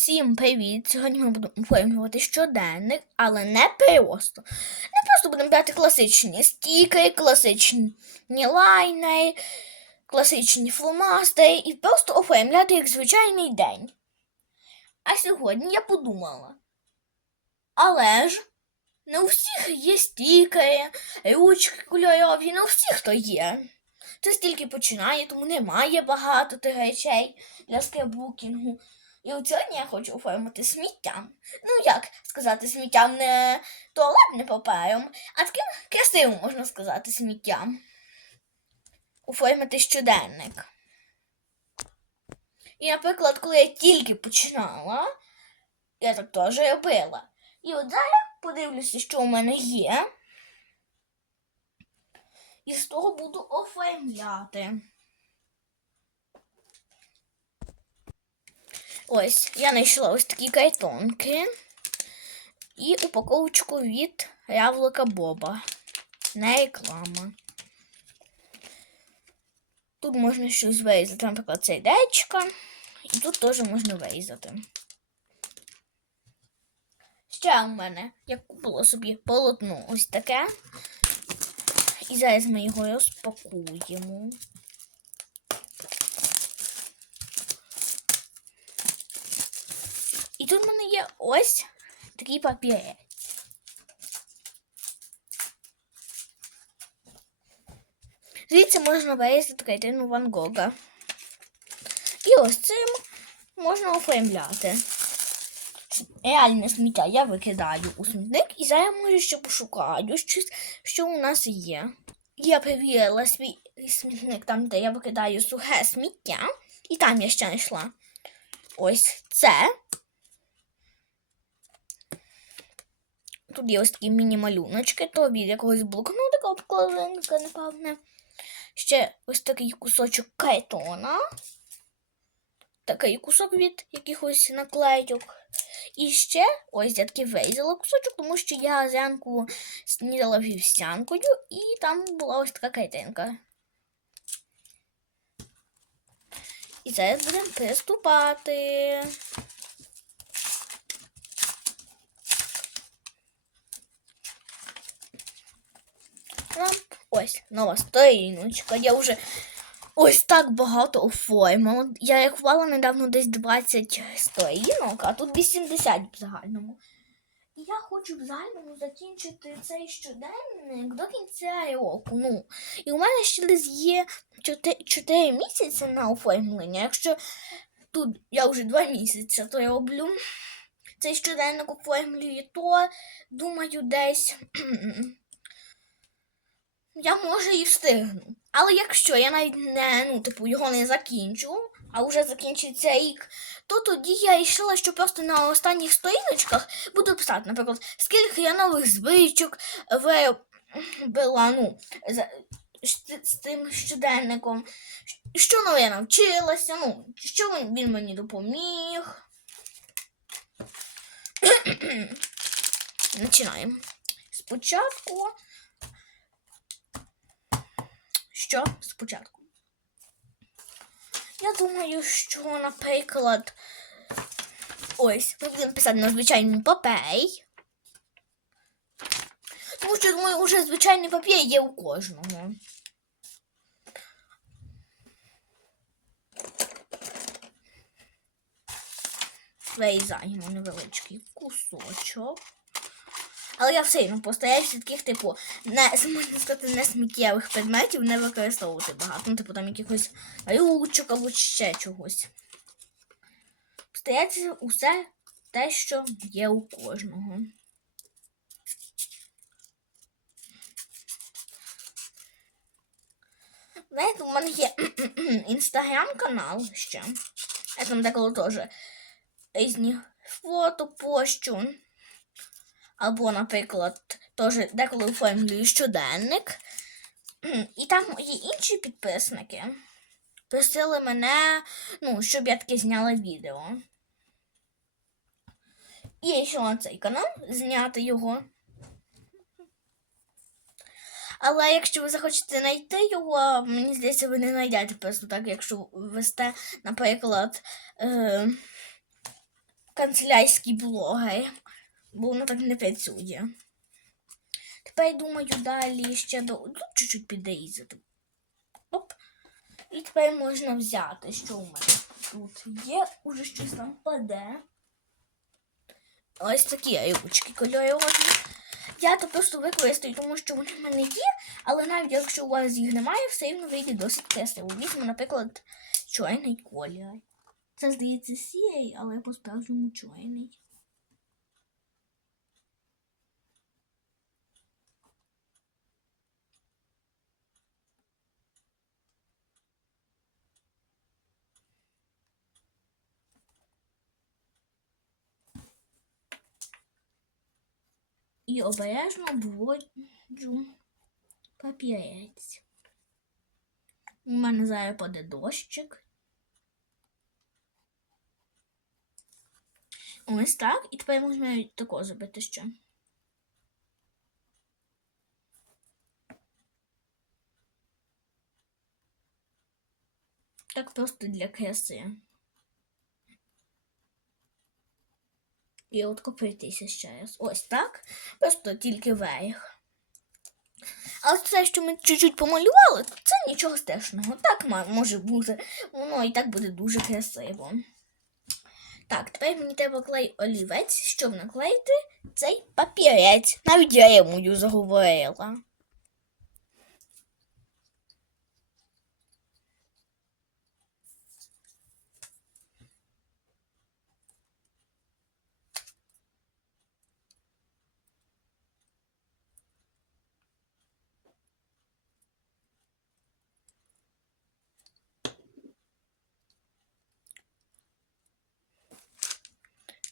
Всім привіт! Сьогодні ми будемо оформлювати щоденник, але не просто. Не просто будемо брати класичні стікери, класичні лайни, класичні фломастери і просто оформляти як звичайний день. А сьогодні я подумала. Але ж не у всіх є стікери, ручки кольорові, не у всіх то є. Це стільки починає, тому немає багато тих речей для скребукінгу. І от сьогодні я хочу оформити сміттям. Ну, як сказати, сміттям не туалетним папером, а таким красивим, можна сказати, сміттям. Оформити щоденник. І, наприклад, коли я тільки починала, я так теж робила. І от зараз подивлюся, що у мене є. І з того буду оформляти. Ось, я знайшла ось такі картонки і упаковочку від Равлика Боба. Не реклама. Тут можна щось вирізати, наприклад, сердечко. І тут теж можна вирізати. Ще у мене я купила собі полотно ось таке. І зараз ми його розпакуємо. Тут в мене є ось такий папірець. Звідси можна вирізати картину Ван Гога. І ось цим можна оформляти. Реальне сміття я викидаю у смітник і зараз може ще пошукаю щось, що у нас є. Я перевірила свій смітник там, де я викидаю сухе сміття, і там я ще знайшла ось це. Тут є ось такі міні-малюночки, то від якогось блокнотика обкладинка, напевне. Ще ось такий кусочок картона. Такий кусок від якихось наклейок. І ще ось я таки вирізала кусочок, тому що я зранку снідала вівсянкою, і там була ось така картинка. І зараз будемо приступати. Ось нова сторіночка. Я вже ось так багато оформила. Я рахувала недавно десь 20 сторінок, а тут 80 в загальному. І я хочу в загальному закінчити цей щоденник до кінця року. Ну, і у мене ще десь є 4, місяці на оформлення. Якщо тут я вже 2 місяці то роблю. Цей щоденник оформлюю, то думаю, десь я може і встигну. Але якщо я навіть не, ну, типу, його не закінчу, а вже закінчиться рік, то тоді я рішила, що просто на останніх сторіночках буду писати, наприклад, скільки я нових звичок вибила, ну, з, тим щоденником, що нове навчилася, ну, що він мені допоміг. Починаємо. Спочатку. Що спочатку? Я думаю, що, наприклад, ось, ми будемо писати на звичайному папері. Тому що, думаю, вже звичайний папір є у кожного. Вирізаємо невеличкий кусочок. Але я все одно постараюся таких, типу, не можна сказати, не сміттєвих предметів не використовувати багато. Ну, типу там якихось ручок або ще чогось. Постаратися усе те, що є у кожного. Знаєте, у мене є інстаграм-канал ще. Я там деколи теж різні фото пощу. Або, наприклад, теж деколи оформлюю щоденник. І там є інші підписники. Просили мене, ну, щоб я таки зняла відео. І ще на цей канал зняти його. Але якщо ви захочете знайти його, мені здається, ви не знайдете просто так, якщо ввести, наприклад, е канцелярський блогер, бо воно так не працює. Тепер думаю далі ще до. Тут чуть-чуть підрізати. Оп. І тепер можна взяти, що у мене тут є, уже щось там паде. Ось такі ручки кольорові. Я то просто використаю, тому що вони в мене є, але навіть якщо у вас їх немає, все одно вийде досить красиво. Візьму, наприклад, чорний колір. Це здається сірий, але по-справжньому чорний. І обережно обводжу папірець. У мене зараз паде дощик. Ось так. І тепер можна тако зробити ще. Так просто для краси. І от копитися ще раз. Ось так. Просто тільки верх. А от це, що ми чуть-чуть помалювали, це нічого страшного. Так може бути. Воно і так буде дуже красиво. Так, тепер мені треба клей олівець, щоб наклеїти цей папірець. Навіть я йому заговорила.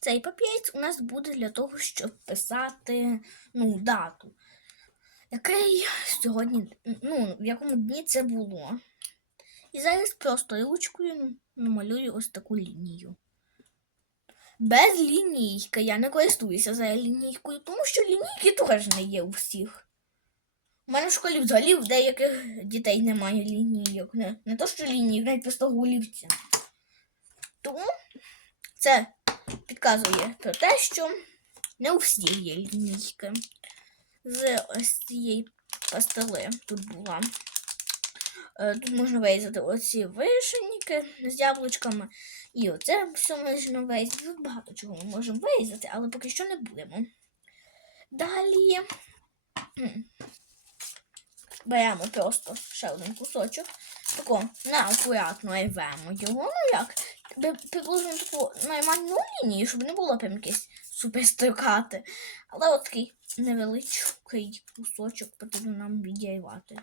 Цей папірець у нас буде для того, щоб писати ну, дату. Який сьогодні, ну, в якому дні це було. І зараз просто ручкою намалюю ось таку лінію. Без лінійки я не користуюся за лінійкою, тому що лінійки теж не є у всіх. У мене в школі взагалі в деяких дітей немає лінійок. Не, не то, що лінійок, навіть просто голівця. Тому це підказує про те, що не у всіх є лінійки. З ось цієї пастили тут була. Е, Тут можна вирізати оці вишеньки з яблучками. І оце все можна вирізати. Тут багато чого ми можемо вирізати, але поки що не будемо. Далі беремо просто ще один кусочок. Тако неакуратно рвемо його. Ну як? Приблизно таку нормальну лінію, щоб не було прям якесь супер строкати. Але от такий невеличкий кусочок потрібно нам відірвати.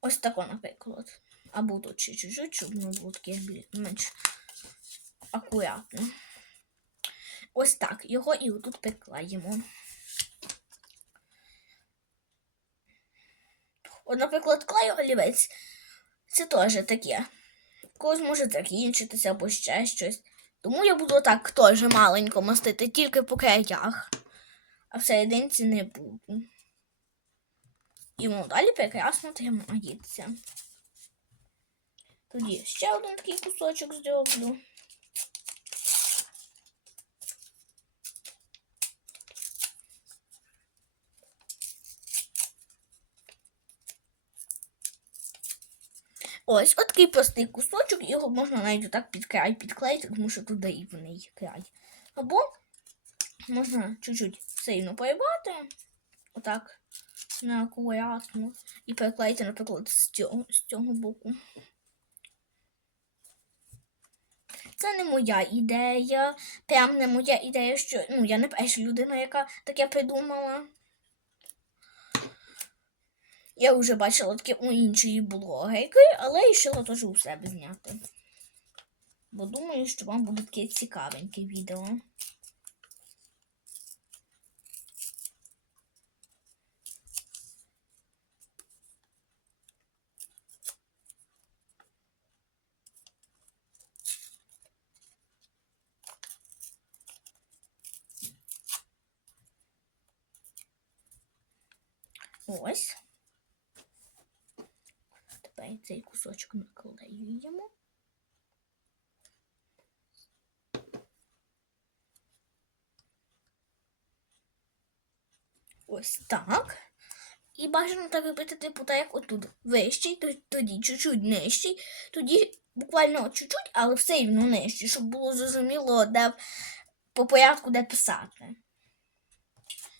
Ось тако, наприклад. Або тут ще чуть-чуть, щоб воно було таке менш акуратно. Ось так. Його і отут приклеїмо. От, наприклад, клей олівець. Це теж таке. Когось може закінчитися або ще щось. Тому я буду так теж маленько мастити, тільки по краях. А всерединці не буду. І воно далі прекрасно тримається. Тоді ще один такий кусочок зроблю. Ось, от простий кусочок, його можна навіть отак під край підклеїти, тому що тут рівний край. Або можна чуть-чуть сильно поїбати, отак неакуратно, і переклеїти, наприклад, з цього, з цього боку. Це не моя ідея, прям не моя ідея, що ну, я не перша людина, яка таке придумала. Я вже бачила таке у іншої блогерки, але вирішила теж у себе зняти. Бо думаю, що вам буде таке цікавеньке відео. Ось. Давай цей кусочок наклеюємо. Ось так. І бажано так робити, типу, так як отут вищий, тоді чуть-чуть нижчий, тоді буквально чуть-чуть, але все рівно нижчий, щоб було зрозуміло, де по порядку де писати.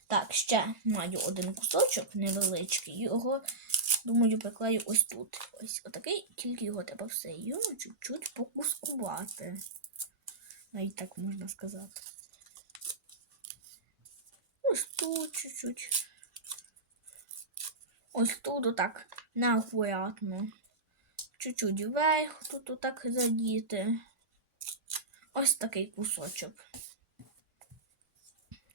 Так, ще маю один кусочок невеличкий, його думаю, приклею ось тут. Ось отакий, тільки його треба все рівно чуть-чуть покускувати. Навіть так можна сказати. Ось тут чуть-чуть. Ось тут отак неакуратно. Чуть-чуть вверх, тут отак задіти. Ось такий кусочок.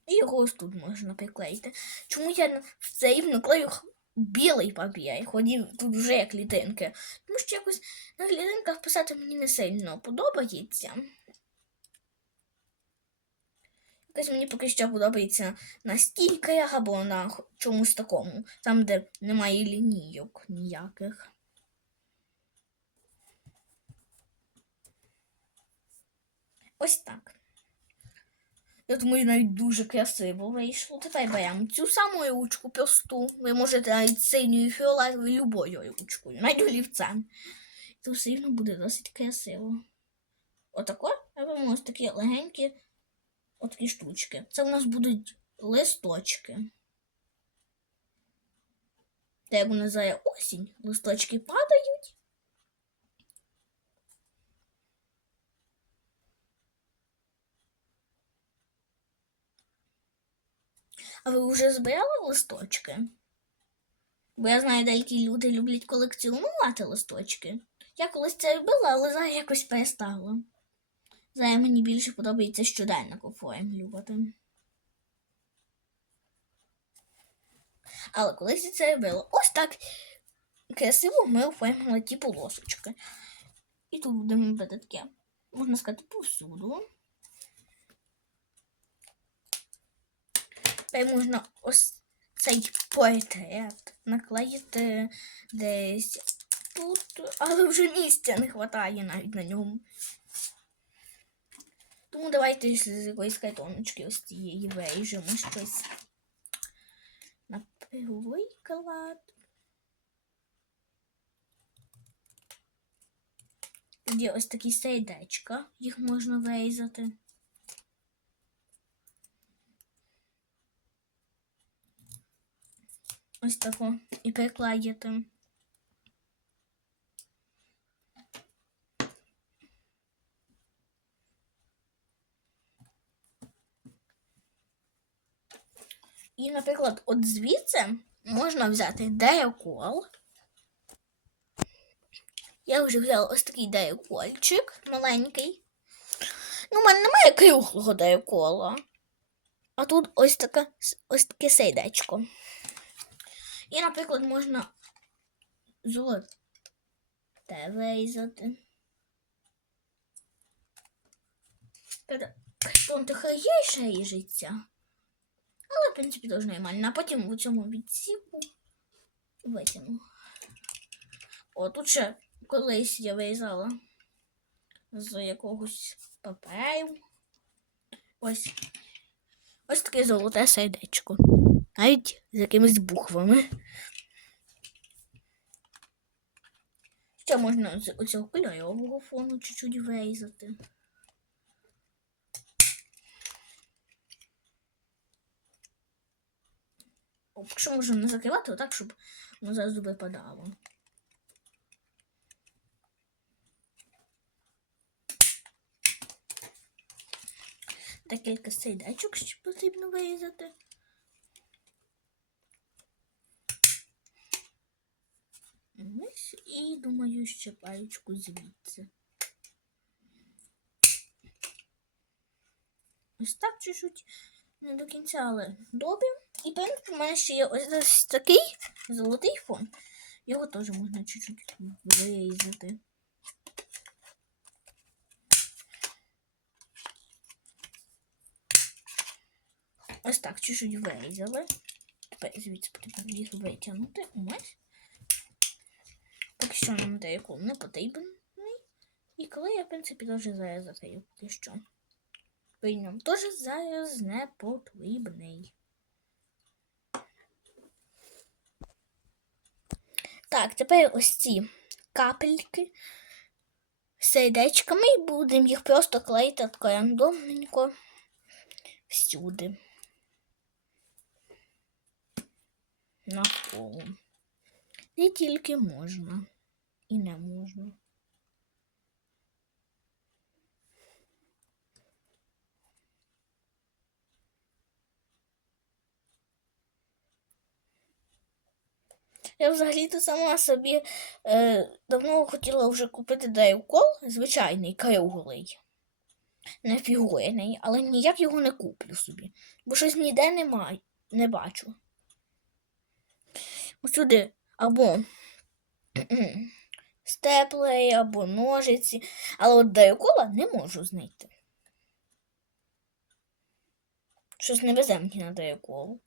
І його ось тут можна приклеїти. Чому я на- в цей наклею х- білий папір, ході тут вже є клітинки. Тому що якось на клітинках писати мені не сильно подобається. Якось мені поки що подобається на стійках або на чомусь такому, там, де немає лінійок ніяких. Ось так. Я думаю, навіть дуже красиво вийшло. Тепер беремо цю саму ручку просту. Ви можете навіть синьою фіолетовою любою ручкою, навіть олівцем. Це все рівно буде досить красиво. Отако робимо ось такі легенькі отакі штучки. Це у нас будуть листочки. Та як вона називає осінь, листочки падають. А ви вже збирали листочки? Бо я знаю, деякі люди люблять колекціонувати листочки. Я колись це робила, але зараз якось перестала. Зараз мені більше подобається щоденник оформлювати. Але колись я це робила. Ось так красиво ми оформили ті полосочки. І тут будемо робити таке, можна сказати, повсюду. Тепер можна ось цей портрет наклеїти десь тут, але вже місця не вистачає навіть на ньому. Тому давайте з якоїсь картоночки ось цієї виріжемо щось. Наприклад. Тоді ось такі сердечка, їх можна вирізати. Ось тако і приклеїти. І, наприклад, от звідси можна взяти деякол. Я вже взяла ось такий деякольчик маленький. Ну, у мене немає круглого деякола. А тут ось таке, ось таке сейдечко. І, наприклад, можна золоте вирізати. Картон трохи гірше ріжеться. Але, в принципі, теж нормально. А потім у цьому відсіку витягну. О, тут ще колись я вирізала з якогось паперу. Ось. Ось таке золоте сердечко. Навіть з якимись буквами. Ще можна з оцього кольорового фону чуть-чуть вирізати. Якщо можна не закривати, отак, щоб воно зразу випадало. Декілька сейдечок ще потрібно вирізати. Ось, і думаю, ще паличку звідси. Ось так чуть-чуть не до кінця, але добре. І принципі, у мене ще є ось такий золотий фон. Його теж можна чуть-чуть вирізати. Ось так чуть-чуть вирізали. Тепер звідси потрібно їх витягнути. Ось. Поки що нам деяку не потрібен. Ну, і коли я, в принципі, дуже зараз закрию поки що. Він нам теж зараз не потрібний. Так, тепер ось ці капельки з сердечками і будемо їх просто клеїти так рандомненько всюди. На полу. Не тільки можна і не можна. Я взагалі-то сама собі е, давно хотіла вже купити дайвкол, звичайний круглий, не фігурний, але ніяк його не куплю собі, бо щось ніде немає, не бачу. Усюди або степлеї, або ножиці, але от дайокола не можу знайти. Щось не везе мені на дайоколу.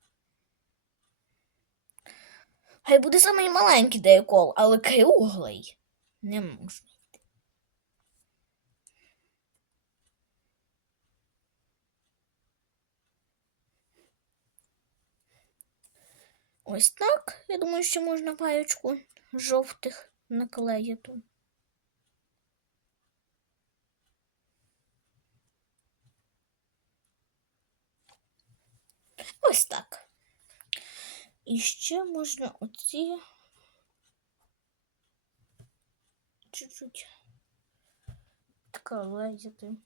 Хай буде самий маленький дайокол, але круглий не можна. Ось так. Я думаю, що можна паючку жовтих наклеїти. Ось так. І ще можна оці чуть-чуть лазити.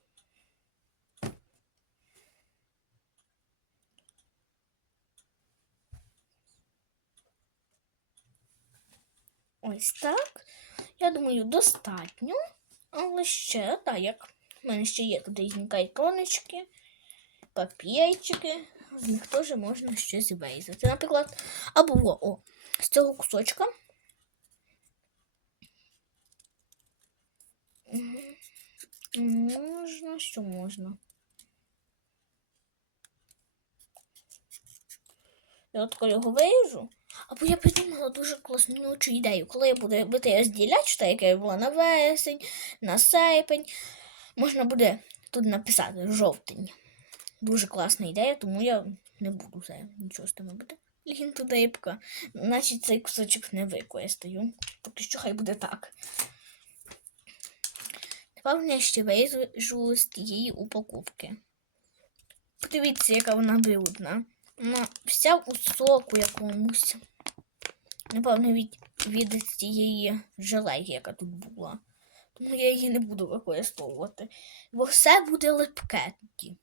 Ось так. Я думаю, достатньо. Але ще, так, як в мене ще є тут різні іконочки, папірчики з них теж можна щось вирізати. Наприклад, або о, з цього кусочка. Можна, що можна. Я от коли його виріжу, або я придумала дуже класну ідею, коли я буду робити розділяч, так як я була на вересень, на серпень, можна буде тут написати жовтень. Дуже класна ідея, тому я не буду це нічого з тим робити. Лінтодейпка. Значить цей кусочок не використаю. Поки що хай буде так. Напевно, я ще виріжу з тієї упаковки. Подивіться, яка вона брудна. Вона вся у соку якомусь. Напевно, від від цієї желеї, яка тут була. Тому я її не буду використовувати. Бо все буде липке тоді.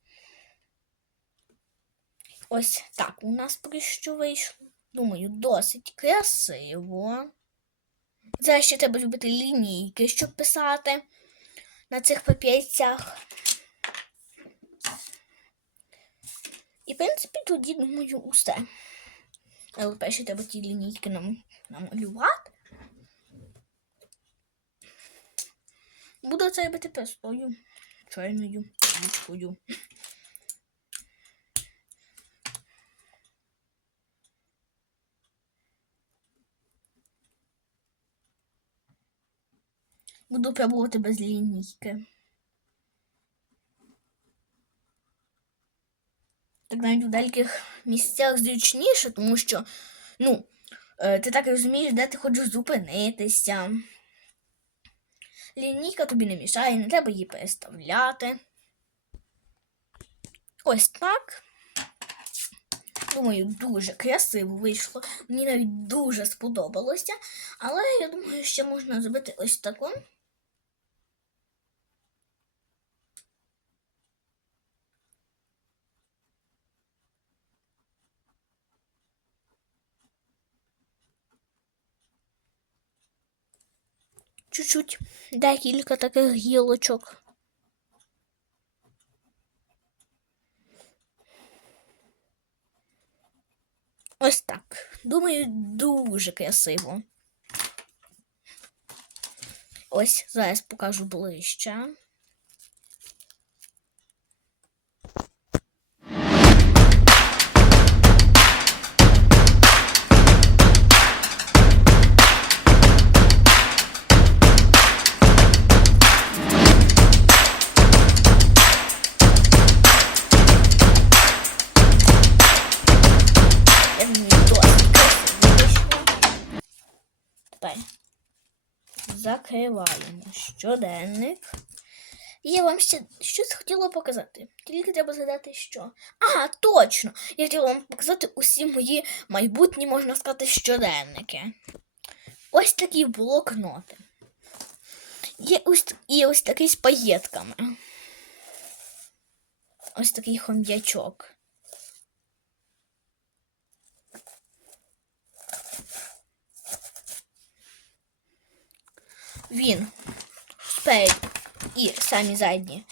Ось так у нас поки що вийшло. Думаю, досить красиво. Зараз ще треба зробити лінійки, щоб писати на цих папірцях. І, в принципі, тоді, думаю, усе. Але перше треба ті лінійки нам намалювати. Буду це робити простою чорною ручкою. Буду пробувати без лінійки. Так навіть у деяких місцях зручніше, тому що, ну, е, ти так розумієш, де ти хочеш зупинитися. Лінійка тобі не мішає, не треба її переставляти. Ось так. Думаю, дуже красиво вийшло. Мені навіть дуже сподобалося. Але я думаю, ще можна зробити ось таку. Чуть-чуть декілька таких гілочок. Ось так. Думаю, дуже красиво. Ось зараз покажу ближче. Закриваємо щоденник. Я вам ще щось хотіла показати. Тільки треба згадати, що. Ага, точно! Я хотіла вам показати усі мої майбутні, можна сказати, щоденники. Ось такі блокноти. Є ось, і ось такий з паєтками. Ось такий хом'ячок. Він спереді і самі задні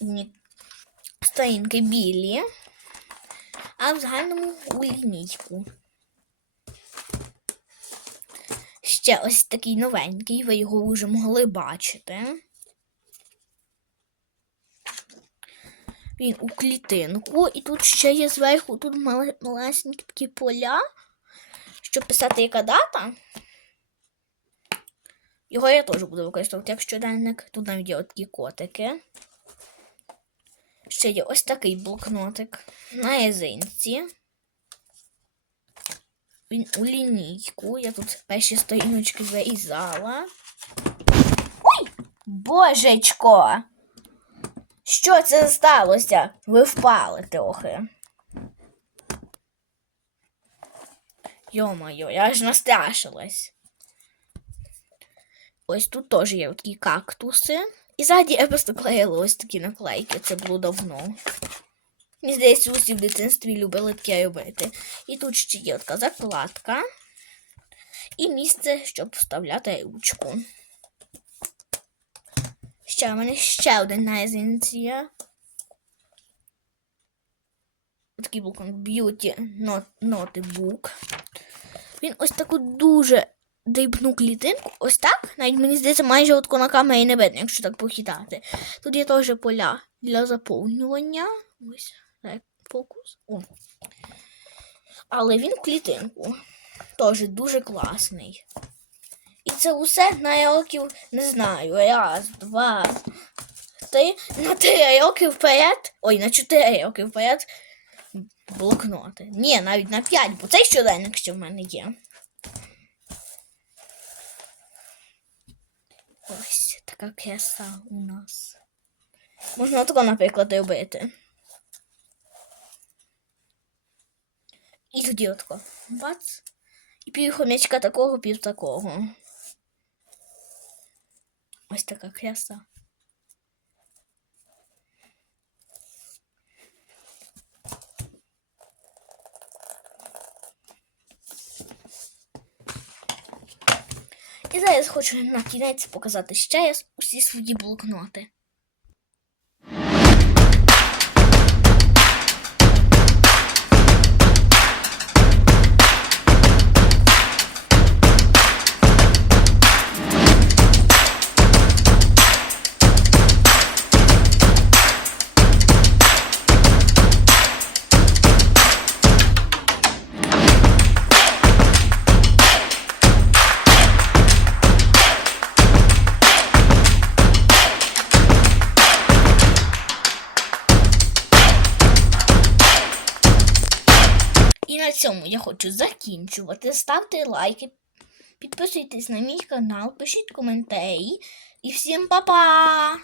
ні- сторінки білі, а в загальному у лінійку. Ще ось такий новенький, ви його вже могли бачити. Він у клітинку, і тут ще є зверху тут малесенькі такі поля, щоб писати, яка дата. Його я теж буду використовувати як щоденник. Тут навіть є такі котики. Ще є ось такий блокнотик на язинці. Він у лінійку. Я тут перші сторіночки вирізала. Ой! Божечко! Що це сталося? Ви впали трохи. Йо-моє, я аж настрашилась. Ось тут теж є такі кактуси. І ззаді я просто клеїла ось такі наклейки. Це було давно. Мені здається, усі в дитинстві любили таке робити. І тут ще є така закладка. І місце, щоб вставляти ручку. Ще в мене ще один найзінці є. Такий блокнот Beauty Not- Notebook. Він ось таку дуже дрібну клітинку. Ось так. Навіть мені здається, майже от на камері не видно, якщо так похитати. Тут є теж поля для заповнювання. Ось так, фокус. О. Але він в клітинку. Теж дуже класний. І це усе на років, не знаю, раз, два, три, на три роки вперед. Ой, на чотири роки вперед. Блокноти. Ні, навіть на п'ять, бо цей щоденник ще в мене є. Ось така краса у нас. Можна тако, наприклад, робити. І тоді отко. Бац. І пів хомячка такого, пів такого. Ось така краса. І зараз хочу на кінець показати ще раз усі свої блокноти. Я хочу закінчувати. Ставте лайки, підписуйтесь на мій канал, пишіть коментарі. І всім па-па!